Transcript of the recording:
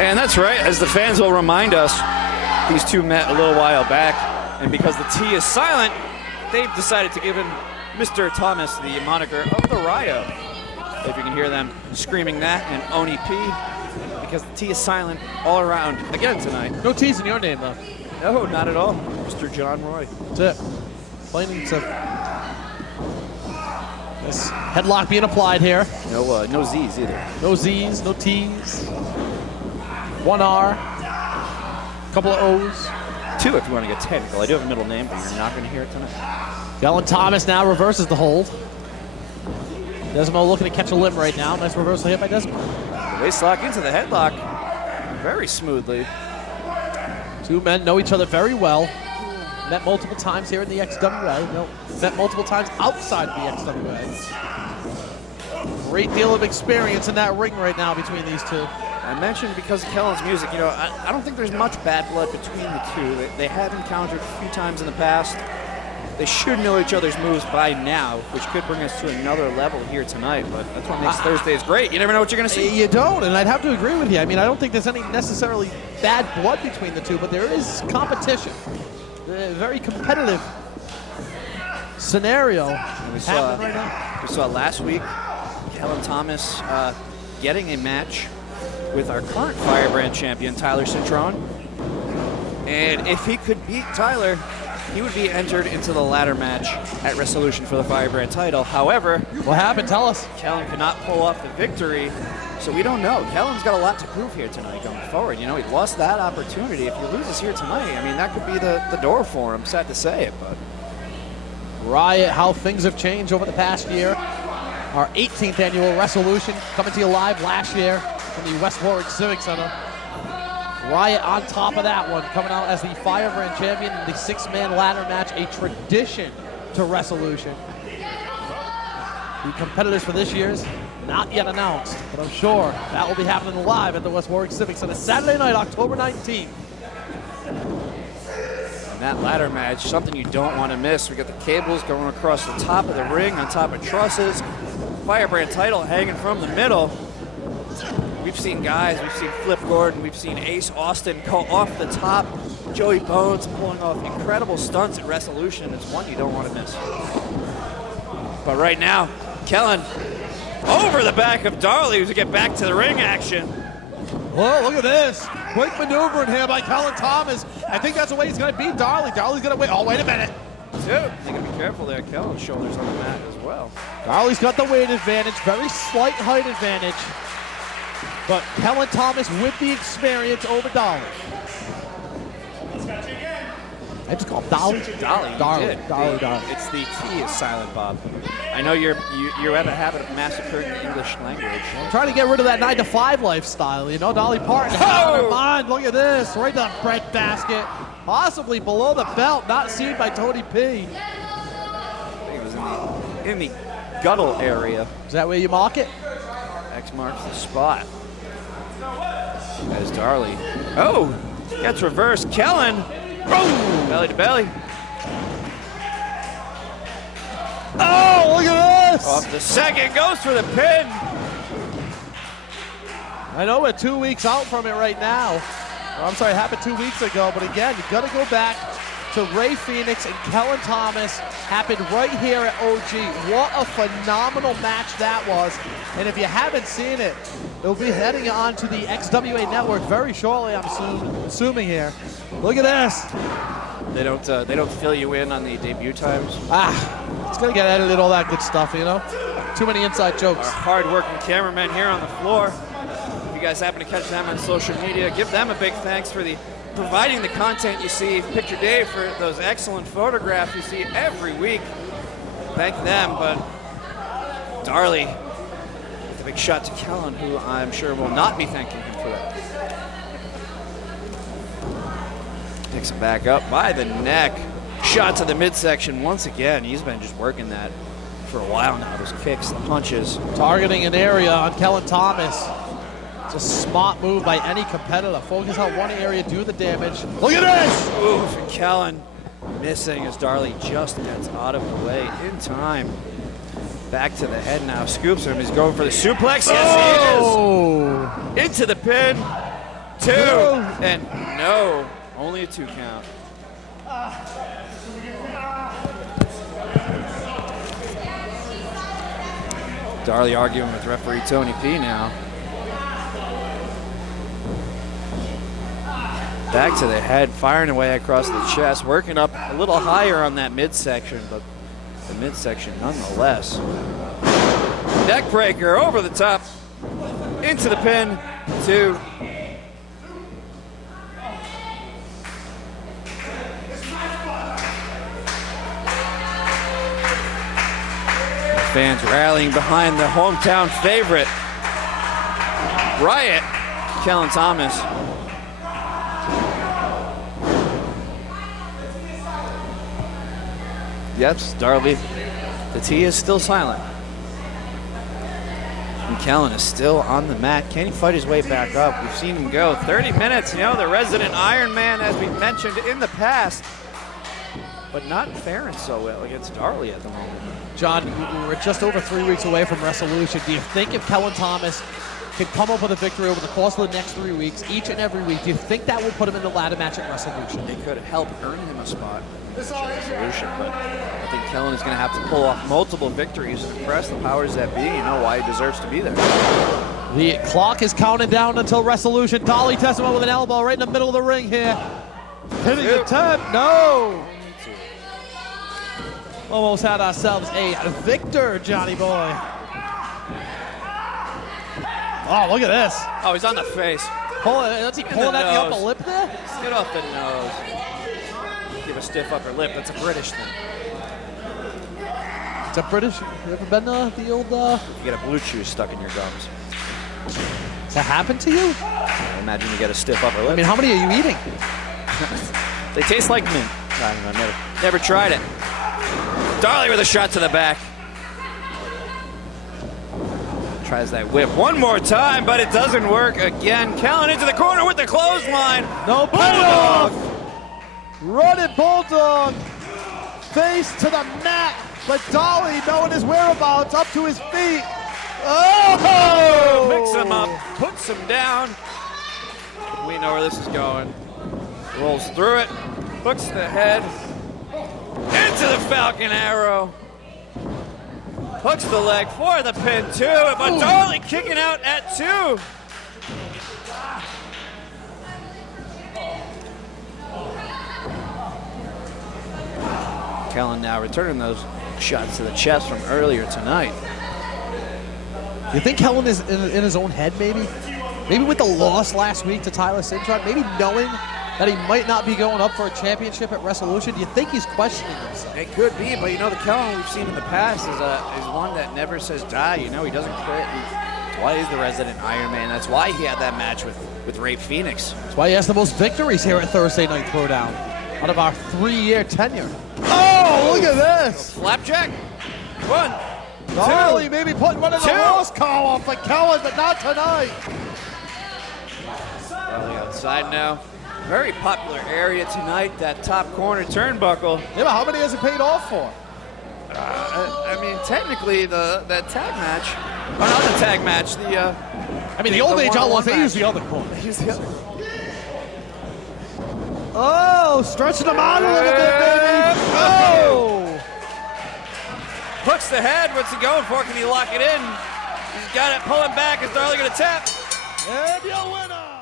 And that's right, as the fans will remind us, these two met a little while back, and because the T is silent, they've decided to give him Mr. Thomas the moniker of the RIOT. If you can hear them screaming that and Oni P, because the T is silent all around again tonight. No T's in your name, though. No, not at all. Mr. John Roy. That's it. Plain and simple. This headlock being applied here. No Z's either. No Z's, no T's. One R. Couple of O's. Two if you want to get technical. I do have a middle name, but you're not going to hear it tonight. Kellan Thomas now reverses the hold. Desmot looking to catch a limb right now. Nice reversal hit by Desmot. Waist lock into the headlock very smoothly. Two men know each other very well. Met multiple times here in the XWA. No, met multiple times outside of the XWA. Great deal of experience in that ring right now between these two. I mentioned because of Kellan's music, I don't think there's much bad blood between the two. They have encountered a few times in the past. They should know each other's moves by now, which could bring us to another level here tonight, but that's what makes Thursdays great. You never know what you're going to see. You don't, and I'd have to agree with you. I mean, I don't think there's any necessarily bad blood between the two, but there is competition. A very competitive scenario happening right now. We saw last week Kellan Thomas getting a match with our current Firebrand champion, Tyler Cintron. And if he could beat Tyler, he would be entered into the ladder match at Resolution for the Firebrand title. However, what happened? Tell us. Kellan could not pull off the victory, so we don't know. Kellan's got a lot to prove here tonight going forward. He lost that opportunity. If he loses here tonight, I mean, that could be the door for him. Sad to say it, but. RIOT, how things have changed over the past year. Our 18th annual Resolution coming to you live last year from the West Warwick Civic Center. RIOT on top of that one, coming out as the Firebrand champion in the six-man ladder match, a tradition to Resolution. The competitors for this year's not yet announced, but I'm sure that will be happening live at the West Warwick Civic Center Saturday night, October 19th. And that ladder match, something you don't want to miss. We got the cables going across the top of the ring, on top of trusses. Firebrand title hanging from the middle. We've seen guys, we've seen Flip Gordon, we've seen Ace Austin go off the top. Joey Bones pulling off incredible stunts at Resolution. It's one you don't want to miss. But right now, Kellan over the back of Darley to get back to the ring action. Whoa, look at this. Quick maneuvering here by Kellan Thomas. I think that's the way he's going to beat Darley. Darley's going to wait. Oh, wait a minute. Dude, you got to be careful there. Kellan's shoulders on the mat as well. Darley's got the weight advantage, very slight height advantage. But Kellan Thomas with the experience over Darley. I just call him Darley. Darley. Darley. It's the T is silent, Bob. I know you have a habit of massacring the English language. I'm trying to get rid of that 9-to-5 lifestyle, Dolly Parton. Oh! Mind, look at this, right to the bread basket. Possibly below the belt, not seen by Tony P. I think it was in the guttle area. Is that where you mark it? X marks the spot. As Darley. Oh! Gets reversed. Kellan. Oh! Belly to belly. Oh, look at this! Off the second, goes for the pin. I know we're 2 weeks out from it right now. Well, I'm sorry, it happened 2 weeks ago, but again, you got to go back to Ray Phoenix and Kellan Thomas. Happened right here at OG. What a phenomenal match that was. And if you haven't seen it, it'll be heading on to the XWA network very shortly, I'm assuming here. Look at this. They don't fill you in on the debut times. It's gonna get edited, all that good stuff, Too many inside jokes. Our hard-working cameramen here on the floor. If you guys happen to catch them on social media, give them a big thanks for providing the content you see. Picture Dave for those excellent photographs you see every week. Thank them, but Darley with a big shot to Kellan, who I'm sure will not be thanking him for that. Picks him back up by the neck. Shot to the midsection once again. He's been just working that for a while now. Those kicks, the punches. Targeting an area on Kellan Thomas. It's a smart move by any competitor. Focus on one area, do the damage. Look at this! Oof, and Kellan missing as Darley just gets out of the way in time. Back to the head now. Scoops him. He's going for the suplex. Yes, he is. Into the pin. 2, and no, only a 2 count. Darley arguing with referee Tony P now. Back to the head, firing away across the chest, working up a little higher on that midsection, but the midsection nonetheless. Neck breaker over the top, into the pin, 2. Fans rallying behind the hometown favorite, RIOT, Kellan Thomas. Yes, Darley, the T is still silent. And Kellan is still on the mat. Can he fight his way back up? We've seen him go 30 minutes, you know, the resident Iron Man, as we mentioned in the past, but not faring so well against Darley at the moment. John, we're just over 3 weeks away from Resolution. Do you think if Kellan Thomas can come up with a victory over the course of the next 3 weeks, each and every week, do you think that will put him in the ladder match at Resolution? It could help earn him a spot in Resolution, but I think Kellan is going to have to pull off multiple victories and impress the powers that be. You know why he deserves to be there. The clock is counting down until Resolution. Darley Desmot with an elbow right in the middle of the ring here. Hitting the 10, no! Almost had ourselves a victor, Johnny boy. Oh, look at this. Oh, he's on the face. Is he pulling at the upper lip there? Get off the nose. Give a stiff upper lip. That's a British thing. It's a British. You ever been the old? You get a blue chew stuck in your gums. Does that happen to you? I imagine you get a stiff upper lip. I mean, how many are you eating? They taste like mint. I don't know, never tried it. Darley with a shot to the back. Tries that whip one more time, but it doesn't work again. Kellan into the corner with the clothesline. No, Bulldog! Running Bulldog. Face to the mat, but Darley, knowing his whereabouts, up to his feet. Oh! Picks him up, puts him down. We know where this is going. Rolls through it, hooks the head. Into the Falcon Arrow. Hooks the leg for the pin, 2, but Darley kicking out at 2. Kellan now returning those shots to the chest from earlier tonight. You think Kellan is in his own head, maybe? Maybe with the loss last week to Tyler Sintron, maybe knowing that he might not be going up for a championship at Resolution? Do you think he's questioning himself? It could be, but you know, the Kellan we've seen in the past is one that never says die. You know, he doesn't quit. That's why he's the resident Iron Man. That's why he had that match with Ray Phoenix. That's why he has the most victories here at Thursday Night Throwdown out of our 3-year tenure. Oh, look at this! Flapjack. 1, Darley 2, maybe putting one in the loss column for Kellan, but not tonight. Darley outside now. Very popular area tonight, that top corner turnbuckle. Yeah, but how many has it paid off for? I mean, technically, that tag match, or not the tag match, the Old Age Outlaws, they use the other corner. They use the other. Oh, stretching them out a little bit, baby. Oh! Hooks the head. What's he going for? Can he lock it in? He's got it pulling back. Is Darley going to tap? And your winner!